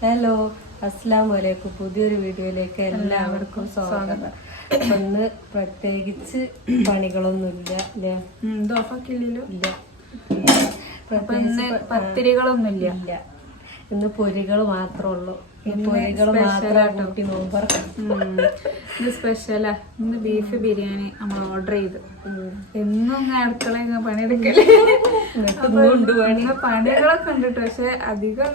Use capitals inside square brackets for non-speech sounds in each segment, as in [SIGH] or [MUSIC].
Hello അസ്സാം വലൈക്കും പുതിയൊരു വീഡിയോയിലേക്ക് എല്ലാവർക്കും സ്വാഗതം. ഒന്ന് പ്രത്യേകിച്ച് പണികളൊന്നുമില്ല അല്ലേ ഇല്ല. പ്രത്യേകിച്ച് പത്തിരികളൊന്നുമില്ല. ഇല്ല. ഇന്ന് പൊരികൾ മാത്രമേ ഉള്ളൂ. ഇത് സ്പെഷ്യലാ ഇന്ന് ബീഫ് ബിരിയാണി നമ്മൾ ഓർഡർ ചെയ്തു. എന്നും ഇങ്ങനെ അടുക്കള ഇങ്ങനെ പണിയെടുക്കൽ. പണികളൊക്കെ ഉണ്ട് ട്ടോ. പക്ഷെ അധികം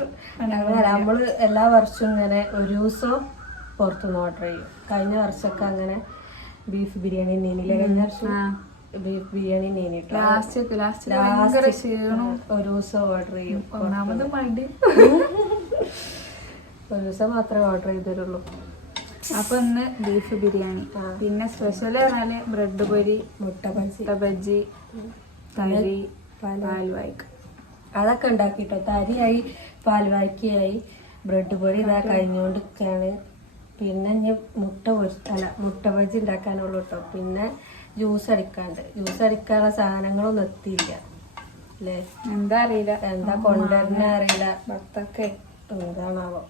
നമ്മൾ എല്ലാ വർഷവും ഇങ്ങനെ ഒരു ദിവസം പുറത്തുനിന്ന് ഓർഡർ ചെയ്യും. കഴിഞ്ഞ വർഷമൊക്കെ അങ്ങനെ ബീഫ് ബിരിയാണി നീനില്ല കഴിഞ്ഞ വർഷം ബീഫ് ബിരിയാണി നീനിട്ട് ലാസ്റ്റ് ലാസ്റ്റ് ക്ഷീണം ഒരു ദിവസം ഓർഡർ ചെയ്യും. ഒന്നാമത് മടി. ഒരു ദിവസം മാത്രമേ ഓർഡർ ചെയ്തിട്ടുള്ളൂ. അപ്പൊ ഇന്ന് ബീഫ് ബിരിയാണി. പിന്നെ സ്പെഷ്യൽ പറഞ്ഞാൽ ബ്രെഡ് പൊരി മുട്ട പഞ്ചി മുട്ട ബജ്ജി തരി പാൽവായ്ക്ക അതൊക്കെ ഉണ്ടാക്കിട്ടോ. തരിയായി പാൽവായ്ക്കയായി ബ്രെഡ് പൊരി ഇതാ കഴിഞ്ഞുകൊണ്ടിരിക്കുകയാണ് പിന്നെ ഇനി മുട്ട പൊരി അല്ല മുട്ട ബജി ഉണ്ടാക്കാനുള്ളൂ കേട്ടോ പിന്നെ ജ്യൂസ് അടിക്കാണ്ട്. ജ്യൂസ് അടിക്കാനുള്ള സാധനങ്ങളൊന്നും എത്തിയില്ല. അല്ലേ? എന്താ അറിയില്ല. എന്താ കൊണ്ടുവരണ അറിയില്ല. ഭർത്തൊക്കെ. എന്താണാവോ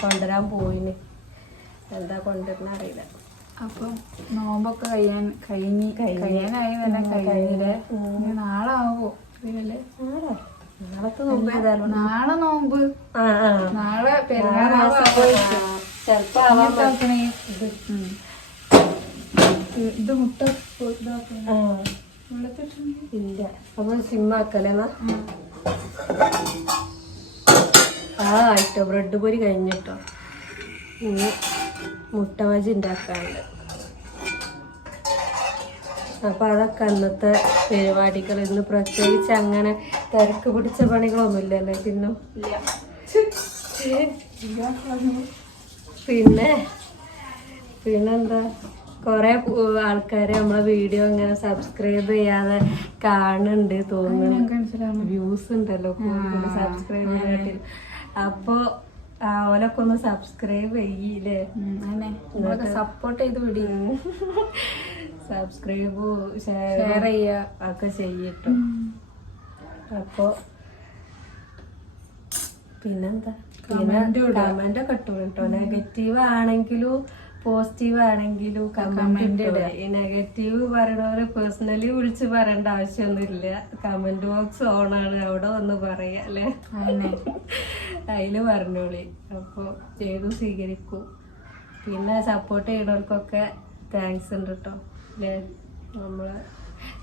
കൊണ്ടുവരാൻ പോയിന്. എന്താ കൊണ്ടുവരണ അറിയില്ല. അപ്പം നോമ്പൊക്കെ കഴിയാൻ കഴിഞ്ഞ് കഴിയാനായി തന്നെ കഴിഞ്ഞില്ലേ? നാളെ ആവോ ആരാ? നാളത്തെ നോമ്പ്? ഏതായാലും നാളെ നോമ്പ്. നാളെ പെരുന്നാൾ ചെലപ്പോ ഇത്. മുട്ട ഇല്ല. അപ്പൊ സിമ്മാക്കലെന്നാ ആ ആയിട്ടോ ബ്രെഡ് പൊരി കഴിഞ്ഞിട്ടോ. ഇനി മുട്ട ബജി ഉണ്ടാക്കാനുണ്ട് അപ്പൊ അതൊക്കെ അന്നത്തെ പരിപാടികൾ. ഇന്ന് പ്രത്യേകിച്ച് അങ്ങനെ തിരക്ക് പിടിച്ച പണികളൊന്നുമില്ലല്ലേ? ഇല്ല. പിന്നെ പിന്നെന്താ? കൊറേ ആൾക്കാര് നമ്മളെ വീഡിയോ ഇങ്ങനെ സബ്സ്ക്രൈബ് ചെയ്യാതെ കാണുന്നുണ്ട് തോന്നുന്നു. വ്യൂസ് ഉണ്ടല്ലോ സബ്സ്ക്രൈബ് ചെയ്തിട്ട് അപ്പൊ ഓലൊക്കെ ഒന്ന് സബ്സ്ക്രൈബ് ചെയ്യില്ലേ? സപ്പോർട്ട് ചെയ്ത് വിടി. സബ്സ്ക്രൈബ് ഷെയർ ചെയ്യ. ചെയ്യുക ഒക്കെ ചെയ്യട്ടോ. അപ്പൊ പിന്നെന്താ? പിന്നെ. കമന്റ് ഒക്കെ ഇട്ടു കേട്ടോ. നെഗറ്റീവ് ആണെങ്കിലും പോസിറ്റീവ് ആണെങ്കിലും കമന്റ് ഇടുക ഈ നെഗറ്റീവ് പറയണവരെ പേഴ്സണലി വിളിച്ച് പറയേണ്ട ആവശ്യമൊന്നുമില്ല. കമന്റ് ബോക്സ് ഓൺ ആണ് അവിടെ വന്ന് പറയാ അല്ലേ? അതിൽ പറഞ്ഞോളി. അപ്പൊ ചെയ്തു സ്വീകരിക്കും. പിന്നെ സപ്പോർട്ട് ചെയ്യണവർക്കൊക്കെ താങ്ക്സ് ഉണ്ട് കേട്ടോ അല്ലേ? നമ്മൾ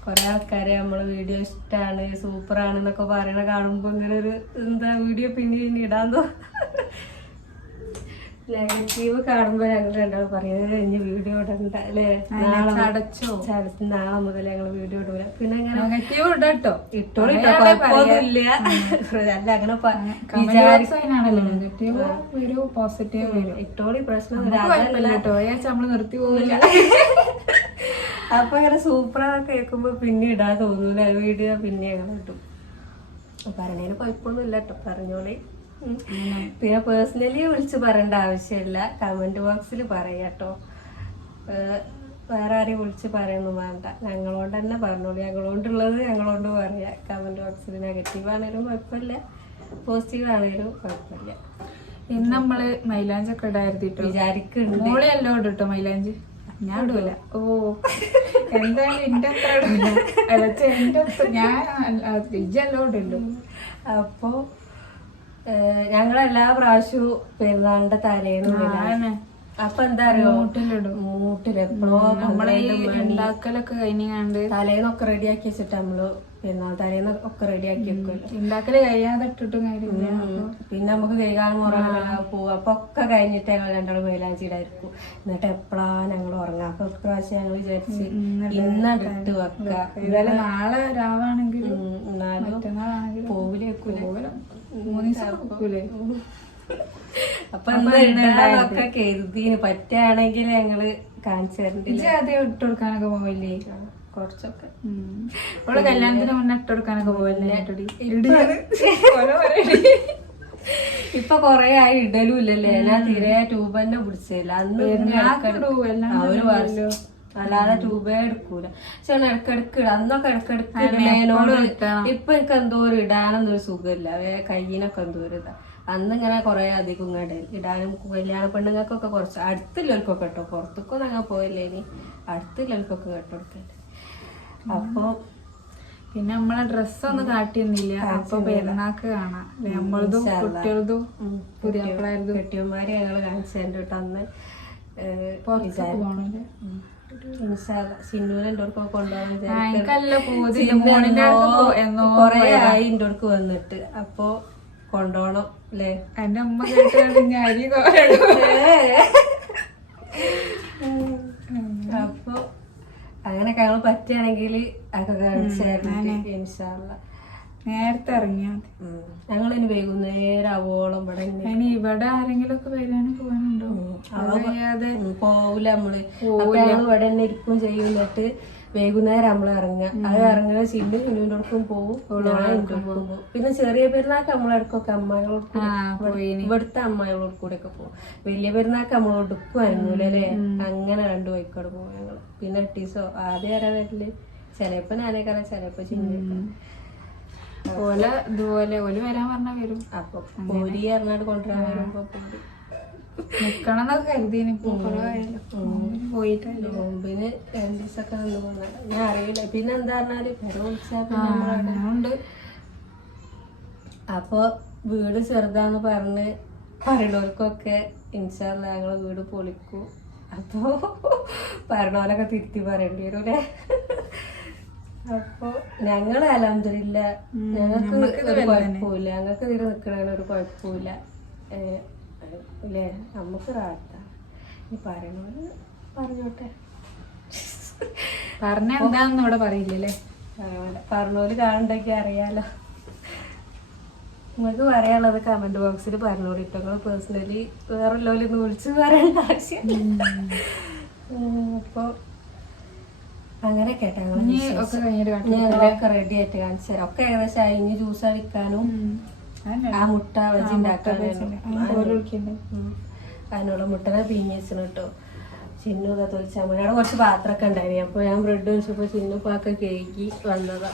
കുറെ ആൾക്കാരെ നമ്മളെ വീഡിയോ ഇഷ്ടമാണ് സൂപ്പറാണ് എന്നൊക്കെ പറയണ കാണുമ്പോ ഇങ്ങനെ ഒരു എന്താ വീഡിയോ പിന്നെ ഇടാൻ ഇടാൻ നെഗറ്റീവ് കാണുമ്പോ ഞങ്ങൾ രണ്ടാളും പറയുന്നത് കഴിഞ്ഞ് വീഡിയോ ഇടണ്ട അല്ലേ? നാളെ ചടച്ചോ. ചടച്ച് നാളെ മുതൽ ഞങ്ങൾ വീഡിയോ ഇടൂല. പിന്നെ അങ്ങനെ നെഗറ്റീവ് ഇടട്ടോ. ഇട്ടോളി ട്ടോ, കുഴപ്പമൊന്നുമില്ല [LAUGHS] അല്ല അങ്ങനെ നെഗറ്റീവ് വരൂ പോസിറ്റീവ് വരും. ഇട്ടോളി പ്രശ്നം. കുഴപ്പമില്ല കേട്ടോ. നമ്മൾ നിർത്തി പോവില്ല. [LAUGHS] അപ്പൊ അങ്ങനെ സൂപ്പറാ കേൾക്കുമ്പോ പിന്നെ ഇടാൻ തോന്നൂല. വീഡിയോ പിന്നെ ഞങ്ങൾ ഇട്ടു പറഞ്ഞതിന് കുഴപ്പമൊന്നുമില്ല കേട്ടോ. പറഞ്ഞോളി. പിന്നെ പേഴ്സണലി വിളിച്ച് പറയേണ്ട ആവശ്യമില്ല. കമന്റ് ബോക്സിൽ പറയാട്ടോ വേറെ ആരെയും വിളിച്ച് പറയൊന്നും വേണ്ട. ഞങ്ങളോണ്ട് തന്നെ പറഞ്ഞോളൂ. ഞങ്ങളോണ്ടുള്ളത് ഞങ്ങളോണ്ട് പറയാ. കമന്റ് ബോക്സിൽ നെഗറ്റീവ് ആണെങ്കിലും കുഴപ്പമില്ല. പോസിറ്റീവ് ആണെങ്കിലും കുഴപ്പമില്ല. ഇന്ന് നമ്മൾ മൈലാഞ്ചി ഒക്കെ ഇടായിരുത്തിട്ടോ വിചാരിക്കുന്നുണ്ട് മോളെ എല്ലാം മൈലാഞ്ചി. ഞാൻ ഇടൂല. ഓ. എന്തായാലും എന്റെ അത്ര ഇടൂല എന്റെ ഞാൻ ഇജെല്ലാം ഇടുള്ളൂ അപ്പോ ഏഹ് ഞങ്ങളെല്ലാ പ്രാവശ്യവും പെരുന്നാളിന്റെ തലേന്ന്. അപ്പൊ എന്താ അറിയോ ഈ ഉണ്ടാക്കലൊക്കെ കഴിഞ്ഞാണ്ട് തലേന്നൊക്കെ റെഡിയാക്കി വെച്ചിട്ട് നമ്മൾ പെരുന്നാൾ തലേന്ന് ഒക്കെ റെഡിയാക്കി വെക്കുമല്ലോ ഉണ്ടാക്കൽ കഴിയാതെ ഇട്ടിട്ടും കാര്യമില്ല. പിന്നെ നമുക്ക് കൈകാലം ഉറങ്ങാൻ പോവും. അപ്പൊ ഒക്കെ കഴിഞ്ഞിട്ട് ഞങ്ങൾ രണ്ടാളും മൈലാഞ്ചിയിലായിരിക്കും. എന്നിട്ട് എപ്പോഴാ ഞങ്ങൾ ഉറങ്ങാം. അപ്പൊ ഒക്കെ പ്രാവശ്യം ഞങ്ങൾ വിചാരിച്ച് ഇന്നിട്ട് വെക്കാം. ഏതായാലും നാളെ രാവാണെങ്കിൽ പോവിലേക്കൂല. മൂന്ന് ദിവസം വെക്കൂലേ [LAUGHS] അപ്പൊ എന്താ കരുതിന്. പറ്റുകയാണെങ്കിൽ ഞങ്ങൾ കാണിച്ചു തരണ്ടില്ല ഇജ്ജ് ആദ്യം ഇട്ട് കൊടുക്കാനൊക്കെ പോവില്ലേ? കുറച്ചൊക്കെ. അവൾ കല്യാണത്തിന് മുന്നേ ഇട്ട് കൊടുക്കാനൊക്കെ പോവല്ലേ? ഇപ്പൊ കൊറേ ആയി ഇടലും ഇല്ലല്ലേ? ഞാൻ തീരെ ട്യൂബ് തന്നെ പിടിച്ചില്ല. അന്ന് ഒരു വർഷം. അല്ലാതെ രൂപ എടുക്കൂല. പക്ഷെ ഇടക്കിടക്ക് ഇടാം. അന്നൊക്കെ ഇടക്കിടക്ക് ഇപ്പൊ എനിക്ക് എന്തോ ഒരു ഇടാനൊന്നും സുഖമില്ല. കയ്യിനൊക്കെ എന്തോ ഒരു ഇതാ. അന്ന് ഇങ്ങനെ കുറെ അധികം ഇങ്ങോട്ട് ഇടാനും കല്യാണ പെണ്ണുങ്ങൾക്കൊക്കെ കുറച്ച് അടുത്തുള്ളവർക്കൊക്കെ കേട്ടോ പുറത്തേക്കൊന്നും അങ്ങനെ പോയില്ലേ ഇനി? അടുത്തുള്ളവർക്കൊക്കെ കേട്ടോ കൊടുക്കല്ലേ അപ്പൊ പിന്നെ നമ്മളെ ഡ്രസ്സൊന്നും കാട്ടിയൊന്നുമില്ല അപ്പൊ പെരുന്നാക്ക് കാണാം. നമ്മളതും കുട്ടികളതും പുതിയ കെട്ടിയന്മാരെ ഞങ്ങൾ കാണിച്ചു കേട്ടോ അന്ന്. പോണല്ലേ? സിന്നുവിനെ കൊറേ ആയി വന്നിട്ട്. അപ്പൊ കൊണ്ടോണം അല്ലേ എന്റെ അമ്മ [LAUGHS] അപ്പൊ അങ്ങനെ ഞങ്ങൾ പറ്റുകയാണെങ്കിൽ അതൊക്കെ കാണിച്ചായിരുന്നു ഇൻഷാല്ല നേരത്തെ ഇറങ്ങിയാ ഞങ്ങൾ ഇനി വൈകുന്നേരം ആവോളം ഇവിടെ ഇനി ഇവിടെ ആരെങ്കിലും ഒക്കെ വരാനും പോകാനുണ്ടോ? അറിയാതെ പോവില്ല പോവൂല നമ്മൾ. അപ്പൊ ഞങ്ങൾ ഇവിടെ തന്നെ ഇരിക്കും ചെയ്യും എന്നിട്ട് വൈകുന്നേരം നമ്മൾ ഇറങ്ങുക. അത് ഇറങ്ങുക ചില്ല് ഇനിയോടൊപ്പം പോകും. പിന്നെ ചെറിയ പെരുന്നാൾക്ക് നമ്മളടുക്കൊക്കെ അമ്മായികളോട് കൂടെ ഇവിടുത്തെ അമ്മായികളോട് കൂടെ ഒക്കെ പോകും വലിയ പെരുന്നാൾക്ക് ഒടുക്കുമായിരുന്നില്ല അല്ലേ അങ്ങനെ രണ്ടു വൈക്കോട് പോകും ഞങ്ങൾ പിന്നെ ടീസോ ആദ്യം ആരാ വരൽ. ചിലപ്പോ ഞാനേക്കാരം ചിലപ്പോ ചിന്നേക്കാരം ഓല ഇതുപോലെ ഓൽ വരാൻ പറഞ്ഞാ വരും. അപ്പൊ പോരി എറണാട് കൊണ്ടുവരാൻ വരുമ്പോ പോരി. നിക്കണം എന്നൊക്കെ കരുതിന് ഇപ്പൊ കൊറേ ആയല്ലോ പോയിട്ടല്ലേ? നോമ്പിന് രണ്ടു ദിവസമൊക്കെ നിന്ന് പോന്ന. ഞാൻ അറിയില്ല. പിന്നെ എന്താ പറഞ്ഞാൽ പെര വിളിച്ചാ പിന്നെ നമ്മളവിടെ ഉണ്ട് അപ്പൊ വീട് ചെറുതാന്ന് പറഞ്ഞ് പറയണവർക്കൊക്കെ ഇൻഷാല്ല ഞങ്ങളെ വീട് പൊളിക്കും. അപ്പൊ [LAUGHS] പറഞ്ഞവരൊക്കെ തിരുത്തി പറയേണ്ടി വരൂലേ അപ്പൊ ഞങ്ങൾ അലഹമില്ല ഞങ്ങൾക്ക് ഒരു കുഴപ്പമില്ല. ഞങ്ങൾക്ക് ഇതിൽ നിക്കണ ഒരു കുഴപ്പമില്ല. അല്ലേ നമുക്ക് റാത്ത. ഈ പറയണോൽ പറഞ്ഞോട്ടെ. പറഞ്ഞ എന്താന്ന് ഇവിടെ പറയില്ലല്ലേ? പറഞ്ഞോൽ കാണണ്ടെങ്കിൽ അറിയാലോ. നിങ്ങൾക്ക് പറയാനുള്ളത് കമന്റ് ബോക്സിൽ പറഞ്ഞോളൂ കേട്ടോ നിങ്ങൾ പേഴ്സണലി വേറെ ലോലൊന്ന് വിളിച്ച് പറയേണ്ട ആവശ്യം അപ്പോൾ അങ്ങനെ കേട്ടോ ഞങ്ങളൊക്കെ റെഡി ആയിട്ട് കാണിച്ചു തരാം. ഒക്കെ ഏകദേശം ആയി. ഇനി ജ്യൂസ് അടിക്കാനും ആ മുട്ട വെച്ച് ഉണ്ടാക്കാനും. അതിനുള്ള മുട്ടനെ പീഞ്ഞിച്ചിന് കേട്ടോ. ചിന്നു ഒക്കെ തൊലിച്ചാൽ മതി അവിടെ കുറച്ച് പാത്രമൊക്കെ ഉണ്ടായിരുന്നു. അപ്പോൾ ഞാൻ ബ്രെഡ് വെച്ചപ്പോൾ ചിന്നു പാക്ക കേക്കി വന്നതാ.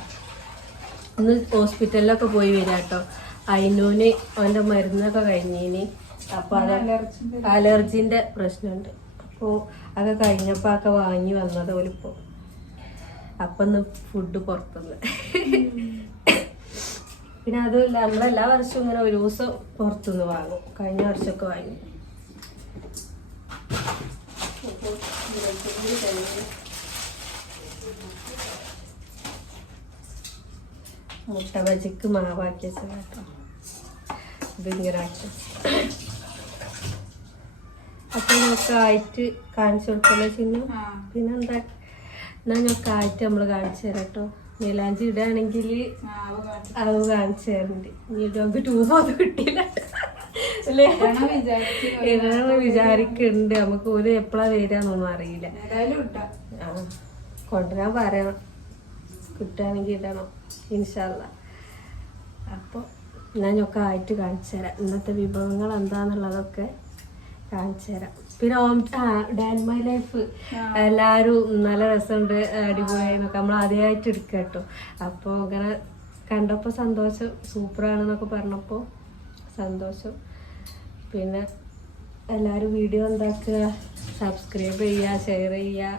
ഇന്ന് ഹോസ്പിറ്റലിലൊക്കെ പോയി വരാം കേട്ടോ. അയിനൂന് അവന്റെ മരുന്നൊക്കെ കഴിഞ്ഞിനി. അപ്പോൾ അലർജിന്റെ അലർജിന്റെ പ്രശ്നമുണ്ട്. അപ്പോൾ അതൊക്കെ കഴിഞ്ഞപ്പോൾ ഒക്കെ വാങ്ങി വന്നത് ഓലിപ്പോൾ. അപ്പം ഫുഡ് പുറത്തുനിന്ന് പിന്നെ അതുമില്ല നമ്മളെല്ലാ വർഷവും ഇങ്ങനെ ഒരു ദിവസം പുറത്തുനിന്ന് വാങ്ങും. കഴിഞ്ഞ വർഷമൊക്കെ വാങ്ങി. മുട്ട ബജിക്ക് മാവാക്കി സമയത്തോ. ഇതിങ്ങനെ ആക്കി. അപ്പൊ നമുക്ക് ആയിട്ട് കാണിച്ചു കൊടുക്കല്ലോ ചിഹ്നം പിന്നെ എന്നാ ഞാൻ കാറ്റ് നമ്മൾ കാണിച്ചു തരാം കേട്ടോ നീലാഞ്ചി ഇടുകയാണെങ്കിൽ അത് കാണിച്ചു തരണ്ട്. ഇനി നമുക്ക് ട്യൂബ് ഒന്നും കിട്ടിയില്ല. അല്ലേ? ഇതാണ് വിചാരിക്കുന്നുണ്ട് നമുക്ക് ഒരു എപ്പോഴാ വരാന്നൊന്നും അറിയില്ല. കൊണ്ടുവരാൻ പറയണം. കിട്ടുകയാണെങ്കിൽ ഇടണം ഇൻഷാല്ല അപ്പോൾ ഞാൻ ഒക്കെ ആയിട്ട് കാണിച്ചു തരാം. ഇന്നത്തെ വിഭവങ്ങൾ എന്താന്നുള്ളതൊക്കെ കാണിച്ചു തരാം. പിന്നെ ഓം ആ ഡാൻ മൈ ലൈഫ് എല്ലാവരും നല്ല രസമുണ്ട് അടിപൊളിയായി നമ്മൾ ആദ്യമായിട്ട് എടുക്കുക കേട്ടോ. അപ്പോൾ അങ്ങനെ കണ്ടപ്പോൾ സന്തോഷം. സൂപ്പറാണെന്നൊക്കെ പറഞ്ഞപ്പോൾ സന്തോഷം. പിന്നെ എല്ലാവരും വീഡിയോ ഉണ്ടാക്കുക സബ്സ്ക്രൈബ് ചെയ്യുക ഷെയർ ചെയ്യുക.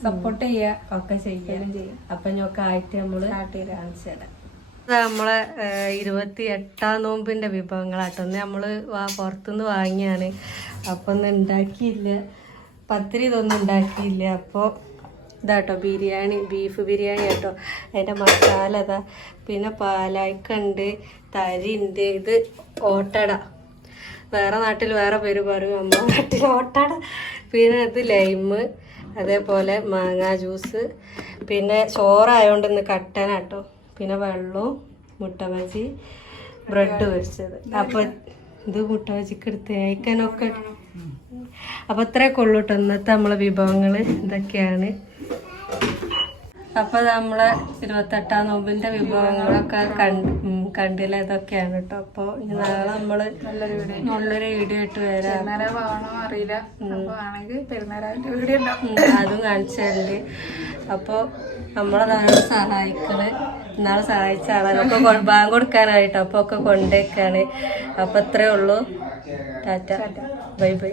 സപ്പോർട്ട് [LAUGHS] ചെയ്യുക. ഒക്കെ ചെയ്യാം ചെയ്യാം. അപ്പൊ ഞൊക്കെ ആയിട്ട് നമ്മൾ കാണിച്ചു തരാം. നമ്മളെ ഇരുപത്തി എട്ടാം നോമ്പിന്റെ വിഭവങ്ങളാട്ടോ. ഒന്ന് നമ്മൾ വാ പുറത്തുനിന്ന് വാങ്ങിയാണ്. അപ്പൊ ഒന്നും ഉണ്ടാക്കിയില്ല പത്തിരി ഇതൊന്നും ഉണ്ടാക്കിയില്ല അപ്പോൾ ഇതാട്ടോ ബിരിയാണി ബീഫ് ബിരിയാണി കേട്ടോ അതിന്റെ മസാല ഇതാ. പിന്നെ തരി ഉണ്ട് ഇത് ഓട്ടട. വേറെ നാട്ടിൽ വേറെ പേര് പറയും അമ്മ നാട്ടിൽ ഓട്ടട. പിന്നെ ഇത് ലൈമ് അതേപോലെ മാങ്ങാ ജ്യൂസ്. പിന്നെ ചോറായതുകൊണ്ട് ഇന്ന് കട്ടനാട്ടോ. പിന്നെ വെള്ളവും മുട്ട ബജി ബ്രെഡ് പൊരിച്ചത്. അപ്പൊ ഇത് മുട്ട ബജിക്ക് എടുത്ത് കഴിക്കാനൊക്കെ. അപ്പൊ അത്രേ ഉള്ളൂ കേട്ടോ ഇന്നത്തെ നമ്മളെ വിഭവങ്ങൾ ഇതൊക്കെയാണ്. അപ്പൊ നമ്മളെ ഇരുപത്തെട്ടാം നോമ്പിന്റെ വിഭവങ്ങളൊക്കെ കണ്ട് കണ്ടില്ല ഇതൊക്കെയാണ് കേട്ടോ അപ്പൊ നാളെ നമ്മൾ നല്ലൊരു വീഡിയോ ഇട്ട് വരാം. അറിയില്ല. അതും കാണിച്ചു തരണ്ട് അപ്പൊ നമ്മളെ നാളെ സഹായിക്കണ്. നാളെ സഹായിച്ച ആളൊക്കെ ബാങ്ക് കൊടുക്കാനായിട്ടോ അപ്പൊ ഒക്കെ കൊണ്ടേക്കാണ്. അപ്പൊ അത്രേ ഉള്ളൂ. ടാറ്റ. Bye bye.